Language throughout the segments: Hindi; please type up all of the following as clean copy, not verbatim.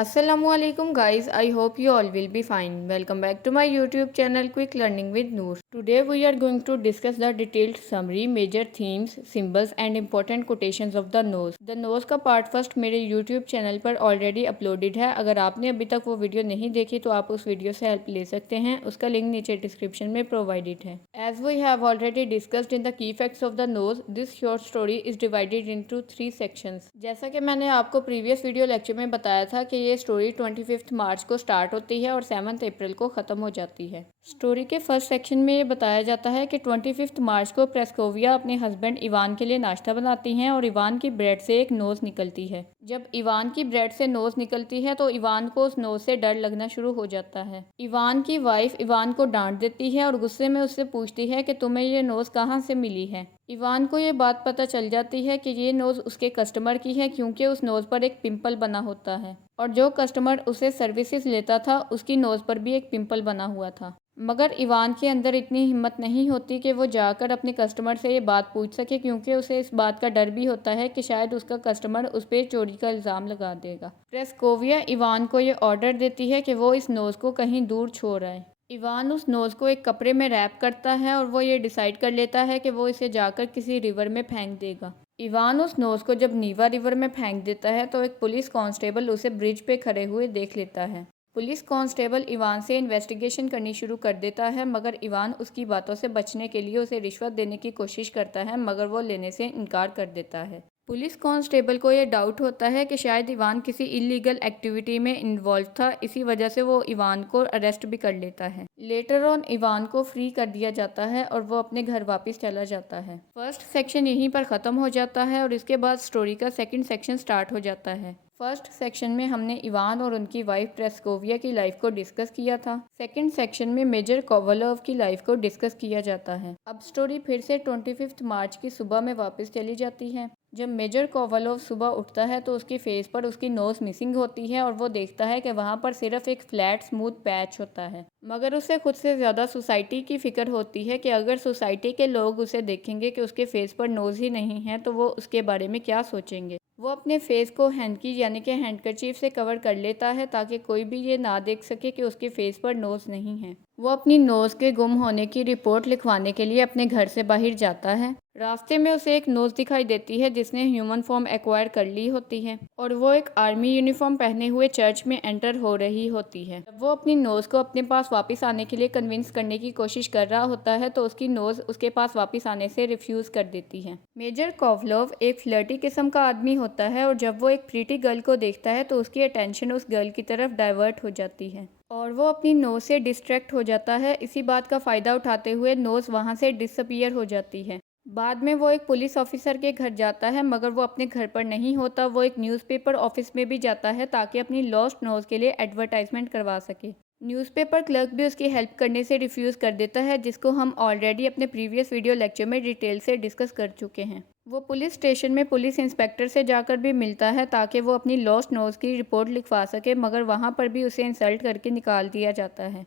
Assalamualaikum guys, I hope you all will be fine. Welcome back to my YouTube channel Quick Learning with Noor. Today we are going to discuss the detailed summary, major themes, symbols and important quotations of the nose. The nose का पार्ट फर्स्ट मेरे YouTube चैनल पर ऑलरेडी अपलोडेड है। अगर आपने अभी तक वो वीडियो नहीं देखी तो आप उस वीडियो से हेल्प ले सकते हैं। उसका लिंक नीचे डिस्क्रिप्शन में प्रोवाइडेड है। As we have already discussed in the key facts of the nose, this short story is divided into 3 sections. जैसा कि मैंने आपको प्रीवियस वीडियो लेक्चर में बताया था कि ये स्टोरी 25 मार्च को स्टार्ट होती है और 7 अप्रैल को ख़त्म हो जाती है। स्टोरी के फर्स्ट सेक्शन में ये बताया जाता है कि 25 मार्च को प्रेस्कोविया अपने हस्बैंड इवान के लिए नाश्ता बनाती हैं और इवान की ब्रेड से एक नोज़ निकलती है। जब इवान की ब्रेड से नोज़ निकलती है तो इवान को उस नोज़ से डर लगना शुरू हो जाता है। इवान की वाइफ इवान को डांट देती है और गुस्से में उससे पूछती है कि तुम्हें ये नोज़ कहाँ से मिली है। इवान को ये बात पता चल जाती है कि ये नोज़ उसके कस्टमर की है क्योंकि उस नोज़ पर एक पिंपल बना होता है और जो कस्टमर उसे सर्विसेज लेता था उसकी नोज़ पर भी एक पिंपल बना हुआ था। मगर इवान के अंदर इतनी हिम्मत नहीं होती कि वो जाकर अपने कस्टमर से ये बात पूछ सके क्योंकि उसे इस बात का डर भी होता है कि शायद उसका कस्टमर उस पर चोरी का इल्ज़ाम लगा देगा। प्रेस्कोविया इवान को ये ऑर्डर देती है कि वो इस नोज़ को कहीं दूर छोड़ आए। इवान उस नोज़ को एक कपड़े में रैप करता है और वो ये डिसाइड कर लेता है कि वो इसे जाकर किसी रिवर में फेंक देगा। इवान उस नोज़ को जब नीवा रिवर में फेंक देता है तो एक पुलिस कांस्टेबल उसे ब्रिज पे खड़े हुए देख लेता है। पुलिस कांस्टेबल इवान से इन्वेस्टिगेशन करनी शुरू कर देता है मगर इवान उसकी बातों से बचने के लिए उसे रिश्वत देने की कोशिश करता है मगर वो लेने से इनकार कर देता है। पुलिस कांस्टेबल को यह डाउट होता है कि शायद इवान किसी इलीगल एक्टिविटी में इन्वॉल्व था, इसी वजह से वो इवान को अरेस्ट भी कर लेता है। लेटर ऑन इवान को फ्री कर दिया जाता है और वो अपने घर वापस चला जाता है। फर्स्ट सेक्शन यहीं पर ख़त्म हो जाता है और इसके बाद स्टोरी का सेकंड सेक्शन स्टार्ट हो जाता है। फर्स्ट सेक्शन में हमने इवान और उनकी वाइफ प्रेस्कोविया की लाइफ को डिस्कस किया था। सेकंड सेक्शन में मेजर कोवलोव की लाइफ को डिस्कस किया जाता है। अब स्टोरी फिर से 25 मार्च की सुबह में वापस चली जाती है। जब मेजर कोवलोव सुबह उठता है तो उसकी फेस पर उसकी नोज़ मिसिंग होती है और वो देखता है कि वहाँ पर सिर्फ एक फ्लैट स्मूथ पैच होता है। मगर उसे खुद से ज़्यादा सोसाइटी की फ़िक्र होती है कि अगर सोसाइटी के लोग उसे देखेंगे कि उसके फेस पर नोज़ ही नहीं है तो वो उसके बारे में क्या सोचेंगे। वो अपने फेस को हैंकी यानी कि हैंडकरचीफ से कवर कर लेता है ताकि कोई भी ये ना देख सके कि उसके फेस पर नोज़ नहीं है। वो अपनी नोज़ के गुम होने की रिपोर्ट लिखवाने के लिए अपने घर से बाहर जाता है। रास्ते में उसे एक नोज़ दिखाई देती है जिसने ह्यूमन फॉर्म एक्वायर कर ली होती है और वो एक आर्मी यूनिफॉर्म पहने हुए चर्च में एंटर हो रही होती है। जब वो अपनी नोज़ को अपने पास वापस आने के लिए कन्विंस करने की कोशिश कर रहा होता है तो उसकी नोज़ उसके पास वापस आने से रिफ्यूज़ कर देती है। मेजर कोवलोव एक फ्लर्टी किस्म का आदमी होता है और जब वो एक प्रीटी गर्ल को देखता है तो उसकी अटेंशन उस गर्ल की तरफ डाइवर्ट हो जाती है और वो अपनी नोज़ से डिस्ट्रैक्ट हो जाता है। इसी बात का फ़ायदा उठाते हुए नोज़ वहाँ से डिसअपीयर हो जाती है। बाद में वो एक पुलिस ऑफिसर के घर जाता है मगर वो अपने घर पर नहीं होता। वो एक न्यूज़पेपर ऑफिस में भी जाता है ताकि अपनी लॉस्ट नोज़ के लिए एडवर्टाइजमेंट करवा सके। न्यूज़पेपर क्लर्क भी उसकी हेल्प करने से रिफ्यूज़ कर देता है जिसको हम ऑलरेडी अपने प्रीवियस वीडियो लेक्चर में डिटेल से डिस्कस कर चुके हैं। वो पुलिस स्टेशन में पुलिस इंस्पेक्टर से जाकर भी मिलता है ताकि वो अपनी लॉस्ट नोज़ की रिपोर्ट लिखवा सके मगर वहाँ पर भी उसे इंसल्ट करके निकाल दिया जाता है।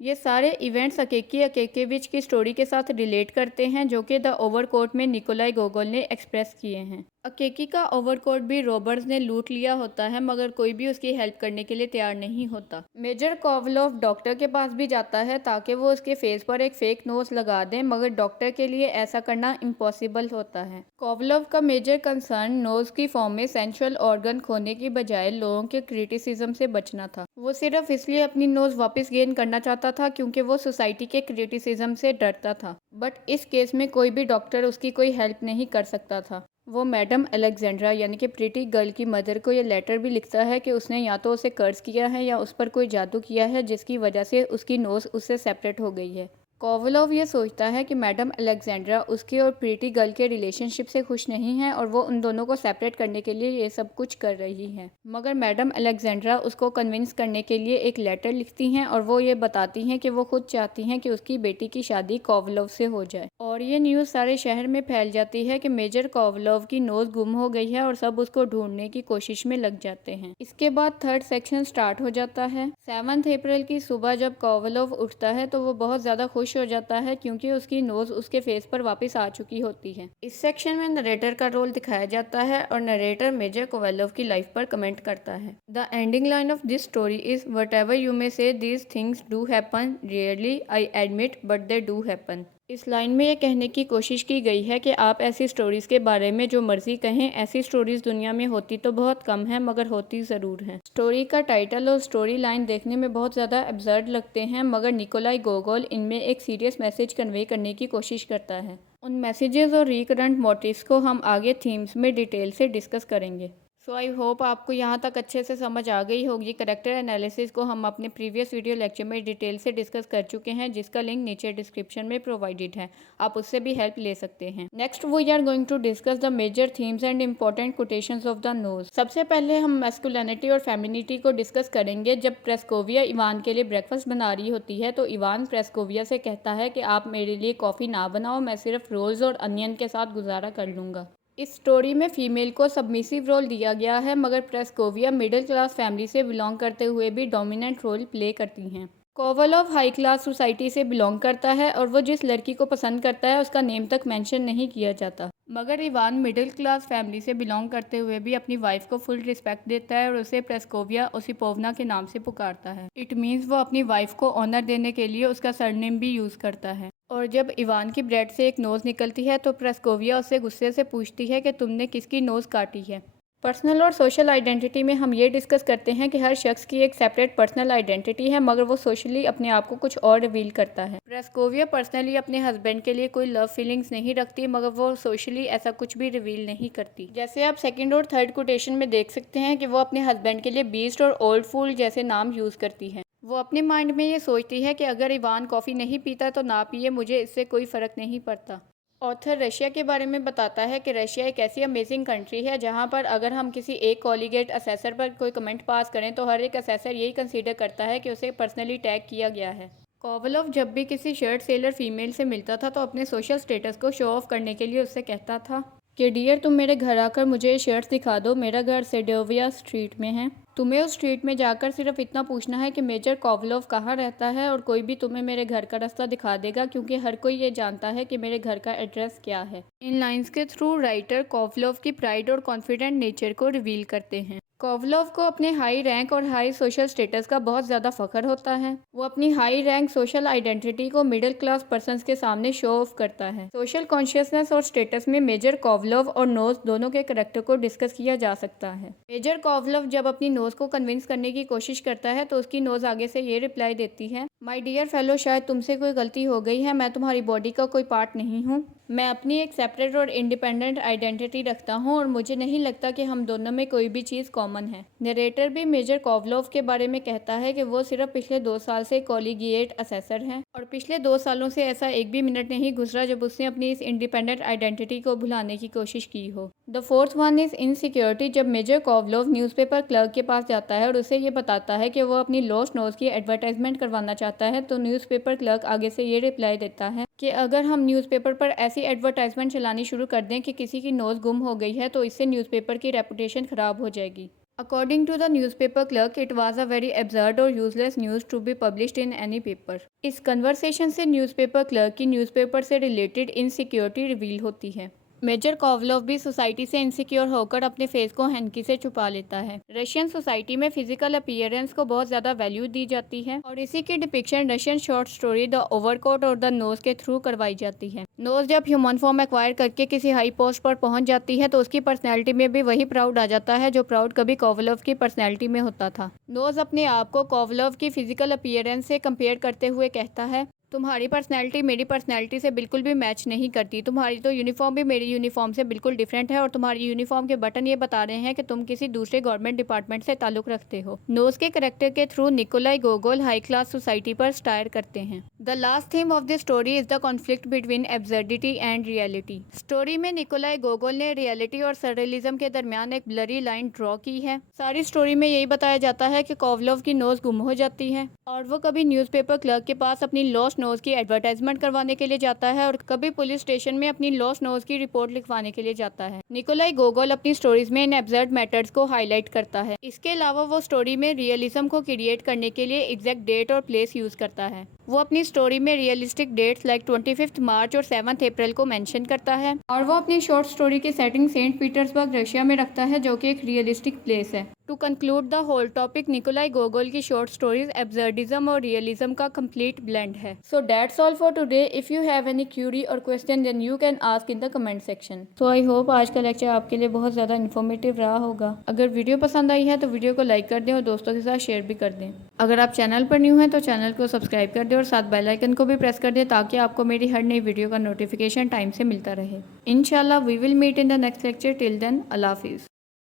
ये सारे इवेंट्स अकेकी अकेकेविच की स्टोरी के साथ रिलेट करते हैं जो कि द ओवरकोट में निकोलाई गोगोल ने एक्सप्रेस किए हैं। अकेकी का ओवरकोट भी रॉबर्स ने लूट लिया होता है मगर कोई भी उसकी हेल्प करने के लिए तैयार नहीं होता। मेजर कोवलोव डॉक्टर के पास भी जाता है ताकि वो उसके फेस पर एक फेक नोज लगा दें मगर डॉक्टर के लिए ऐसा करना इम्पॉसिबल होता है। कोवलोव का मेजर कंसर्न नोज की फॉर्म में सेंसुअल ऑर्गन खोने की बजाय लोगों के क्रिटिसिज्म से बचना था। वो सिर्फ इसलिए अपनी नोज वापस गेन करना चाहता था क्योंकि वो सोसाइटी के क्रिटिसिज्म से डरता था। बट इस केस में कोई भी डॉक्टर उसकी कोई हेल्प नहीं कर सकता था। वो मैडम अलेक्जेंड्रा यानी कि प्रीटी गर्ल की मदर को ये लेटर भी लिखता है कि उसने या तो उसे कर्ज किया है या उस पर कोई जादू किया है जिसकी वजह से उसकी नोज़ उससे सेपरेट हो गई है। कोवलोव ये सोचता है कि मैडम अलेक्जेंड्रा उसके और प्रीटी गर्ल के रिलेशनशिप से खुश नहीं है और वो उन दोनों को सेपरेट करने के लिए ये सब कुछ कर रही है। मगर मैडम अलेक्जेंड्रा उसको कन्विंस करने के लिए एक लेटर लिखती हैं और वो ये बताती हैं कि वो खुद चाहती हैं कि उसकी बेटी की शादी कोवलोव से हो जाए। और ये न्यूज़ सारे शहर में फैल जाती है कि मेजर कोवलोव की नोज़ गुम हो गई है और सब उसको ढूंढने की कोशिश में लग जाते हैं। इसके बाद थर्ड सेक्शन स्टार्ट हो जाता है। 7 अप्रैल की सुबह जब कोवलोव उठता है तो वो बहुत ज़्यादा खुश खुश हो जाता है क्योंकि उसकी नोज उसके फेस पर वापस आ चुकी होती है। इस सेक्शन में नरेटर का रोल दिखाया जाता है और नरेटर मेजर कोवेलोव की लाइफ पर कमेंट करता है। The ending line of this story is whatever you may say these things do happen rarely I admit but they do happen. इस लाइन में ये कहने की कोशिश की गई है कि आप ऐसी स्टोरीज़ के बारे में जो मर्जी कहें, ऐसी स्टोरीज़ दुनिया में होती तो बहुत कम है मगर होती ज़रूर हैं। स्टोरी का टाइटल और स्टोरी लाइन देखने में बहुत ज़्यादा एब्सर्ड लगते हैं मगर निकोलाई गोगोल इनमें एक सीरियस मैसेज कन्वे करने की कोशिश करता है। उन मैसेजेस और रिकरेंट मोटिव्स को हम आगे थीम्स में डिटेल से डिस्कस करेंगे। सो आई होप आपको यहाँ तक अच्छे से समझ आ गई होगी। करेक्टर एनालिसिस को हम अपने प्रीवियस वीडियो लेक्चर में डिटेल से डिस्कस कर चुके हैं जिसका लिंक नीचे डिस्क्रिप्शन में प्रोवाइडेड है, आप उससे भी हेल्प ले सकते हैं। Next we are going to discuss the major themes and important quotations of the nose. सबसे पहले हम मैस्कुलिनिटी और फेमिनिटी को डिस्कस करेंगे। जब प्रेस्कोविया इवान के लिए ब्रेकफास्ट बना रही होती है तो इवान प्रेस्कोविया से कहता है कि आप मेरे लिए कॉफ़ी ना बनाओ, मैं सिर्फ रोल्स और अनियन के साथ गुजारा कर लूँगा। इस स्टोरी में फीमेल को सबमिसिव रोल दिया गया है मगर प्रेस्कोविया मिडिल क्लास फैमिली से बिलोंग करते हुए भी डोमिनेंट रोल प्ले करती हैं। कोवलोव हाई क्लास सोसाइटी से बिलोंग करता है और वो जिस लड़की को पसंद करता है उसका नेम तक मेंशन नहीं किया जाता, मगर इवान मिडिल क्लास फैमिली से बिलोंग करते हुए भी अपनी वाइफ को फुल रिस्पेक्ट देता है और उसे प्रेस्कोविया ओसिपोवना के नाम से पुकारता है। इट मीन्स वो अपनी वाइफ को ऑनर देने के लिए उसका सरनेम भी यूज़ करता है। और जब इवान की ब्रेड से एक नोज़ निकलती है तो प्रेस्कोविया उससे गुस्से से पूछती है कि तुमने किसकी नोज़ काटी है। पर्सनल और सोशल आइडेंटिटी में हम ये डिस्कस करते हैं कि हर शख्स की एक सेपरेट पर्सनल आइडेंटिटी है मगर वो सोशली अपने आप को कुछ और रिवील करता है। प्रेस्कोविया पर्सनली अपने हस्बैंड के लिए कोई लव फीलिंग्स नहीं रखती मगर वो सोशली ऐसा कुछ भी रिवील नहीं करती। जैसे आप सेकंड और थर्ड कोटेशन में देख सकते हैं कि वो अपने हस्बैंड के लिए बीस्ट और ओल्ड फूल जैसे नाम यूज़ करती हैं। वो अपने माइंड में ये सोचती है कि अगर इवान कॉफ़ी नहीं पीता तो ना पिए, मुझे इससे कोई फ़र्क नहीं पड़ता। ऑथर रशिया के बारे में बताता है कि रशिया एक ऐसी अमेजिंग कंट्री है जहां पर अगर हम किसी एक कॉलीगेट असेसर पर कोई कमेंट पास करें तो हर एक असेसर यही कंसीडर करता है कि उसे पर्सनली टैग किया गया है। कोवलोव जब भी किसी शर्ट सेलर फीमेल से मिलता था तो अपने सोशल स्टेटस को शो ऑफ करने के लिए उससे कहता था कि डियर तुम मेरे घर आकर मुझे ये शर्ट्स दिखा दो, मेरा घर सेडोविया स्ट्रीट में है। तुम्हें उस स्ट्रीट में जाकर सिर्फ इतना पूछना है कि मेजर कोवलोव कहाँ रहता है और कोई भी तुम्हें मेरे घर का रास्ता दिखा देगा क्योंकि हर कोई ये जानता है कि मेरे घर का एड्रेस क्या है। इन लाइंस के थ्रू राइटर कोवलोव की प्राइड और कॉन्फिडेंट नेचर को रिवील करते हैं। कोवलोव को अपने हाई रैंक और हाई सोशल स्टेटस का बहुत ज़्यादा फ़ख्र होता है। वो अपनी हाई रैंक सोशल आइडेंटिटी को मिडिल क्लास पर्सन्स के सामने शो ऑफ करता है। सोशल कॉन्शियसनेस और स्टेटस में मेजर कोवलोव और नोज दोनों के करैक्टर को डिस्कस किया जा सकता है। मेजर कोवलोव जब अपनी नोज को कन्विंस करने की कोशिश करता है तो उसकी नोज आगे से ये रिप्लाई देती है, माय डियर फेलो, शायद तुमसे कोई गलती हो गई है, मैं तुम्हारी बॉडी का कोई पार्ट नहीं हूँ। मैं अपनी एक सेपरेट और इंडिपेंडेंट आइडेंटिटी रखता हूँ और मुझे नहीं लगता कि हम दोनों में कोई भी चीज़ कॉमन है। नरेटर भी मेजर कोवलोव के बारे में कहता है कि वो सिर्फ पिछले 2 साल से कॉलीगिएट असेसर हैं और पिछले 2 सालों से ऐसा एक भी मिनट नहीं गुजरा जब उसने अपनी इस इंडिपेंडेंट आइडेंटिटी को भुलाने की कोशिश की हो। The fourth one is insecurity. जब मेजर कोवलोव न्यूज़पेपर क्लर्क के पास जाता है और उसे ये बताता है कि वो अपनी लॉस्ट नोज की एडवर्टाइजमेंट करवाना चाहता है तो न्यूज़पेपर क्लर्क आगे से ये रिप्लाई देता है कि अगर हम न्यूज़पेपर पर ऐसी एडवर्टाइजमेंट चलानी शुरू कर दें कि किसी की नोज़ गुम हो गई है तो इससे न्यूज़पेपर की रेपुटेशन ख़राब हो जाएगी। According to the newspaper clerk, it was a very absurd or useless news to be published in any paper. इस कन्वर्सेशन से न्यूज़पेपर क्लर्क की न्यूज़पेपर से रिलेटेड इनसिक्योरिटी रिवील होती है। मेजर कोवलोव भी सोसाइटी से इनसिक्योर होकर अपने फेस को हैंकी से छुपा लेता है। रशियन सोसाइटी में फिजिकल अपीयरेंस को बहुत ज़्यादा वैल्यू दी जाती है और इसी की depiction Russian short story the overcoat और द नोज के थ्रू करवाई जाती है। नोज जब ह्यूमन फॉर्म एक्वायर करके किसी हाई पोस्ट पर पहुंच जाती है तो उसकी पर्सनैलिटी में भी वही प्राउड आ जाता है जो प्राउड कभी कोवलोव की पर्सनैलिटी में होता था। नोज अपने आप को कोवलोव की फिजिकल अपीयरेंस से कंपेयर करते हुए कहता है, तुम्हारी पर्सनैलिटी मेरी पर्सनैलिटी से बिल्कुल भी मैच नहीं करती, तुम्हारी तो यूनिफॉर्म भी मेरी यूनिफॉर्म से बिल्कुल डिफरेंट है और तुम्हारी यूनिफॉर्म के बटन ये बता रहे हैं कि तुम किसी दूसरे गवर्नमेंट डिपार्टमेंट से ताल्लुक रखते हो। नोज के करैक्टर के through Nikolai गोगोल high class society पर स्टायर करते हैं। The last theme of this story is the conflict between absurdity and reality. Story में निकोलाई गोगोल ने रियलिटी और सररियलिज्म के दरमियान एक ब्लरी लाइन ड्रॉ की है। सारी स्टोरी में यही बताया जाता है कि कोवलोव की नोज गुम हो जाती है और वो कभी न्यूज़पेपर क्लर्क के पास अपनी लॉस्ट नोज की एडवर्टाइजमेंट करवाने के लिए जाता है और कभी पुलिस स्टेशन में अपनी लॉस्ट नोज की रिपोर्ट लिखवाने के लिए जाता है। निकोलाई गोगोल अपनी स्टोरीज में इन एब्सर्ड मैटर्स को हाईलाइट करता है। इसके अलावा वो स्टोरी में रियलिज्म को क्रिएट करने के लिए एग्जैक्ट डेट और प्लेस यूज करता है। वो अपनी स्टोरी में रियलिस्टिक डेट्स लाइक 25 मार्च और 7 अप्रैल को मेंशन करता है और वो अपनी शॉर्ट स्टोरी की सेटिंग सेंट पीटर्सबर्ग रशिया में रखता है, जो कि एक रियलिस्टिक प्लेस है। To conclude the whole topic, Nikolai Gogol की शॉर्ट स्टोरीज एब्सर्डिज्म और रियलिज्म का कंप्लीट ब्लेंड है। So that's all for today. If you have any query और question then you can ask in the comment section. So I hope आज का लेक्चर आपके लिए बहुत ज़्यादा इन्फॉर्मेटिव रहा होगा। अगर वीडियो पसंद आई है तो वीडियो को लाइक कर दें और दोस्तों के साथ शेयर भी कर दें। अगर आप चैनल पर न्यू हैं तो चैनल को सब्सक्राइब कर दें और साथ बेल आइकन को भी प्रेस कर दें ताकि आपको मेरी हर नई वीडियो का नोटिफिकेशन टाइम से मिलता रहे। इंशाल्लाह we will meet in the next lecture. Till then अल्लाह हाफिज़।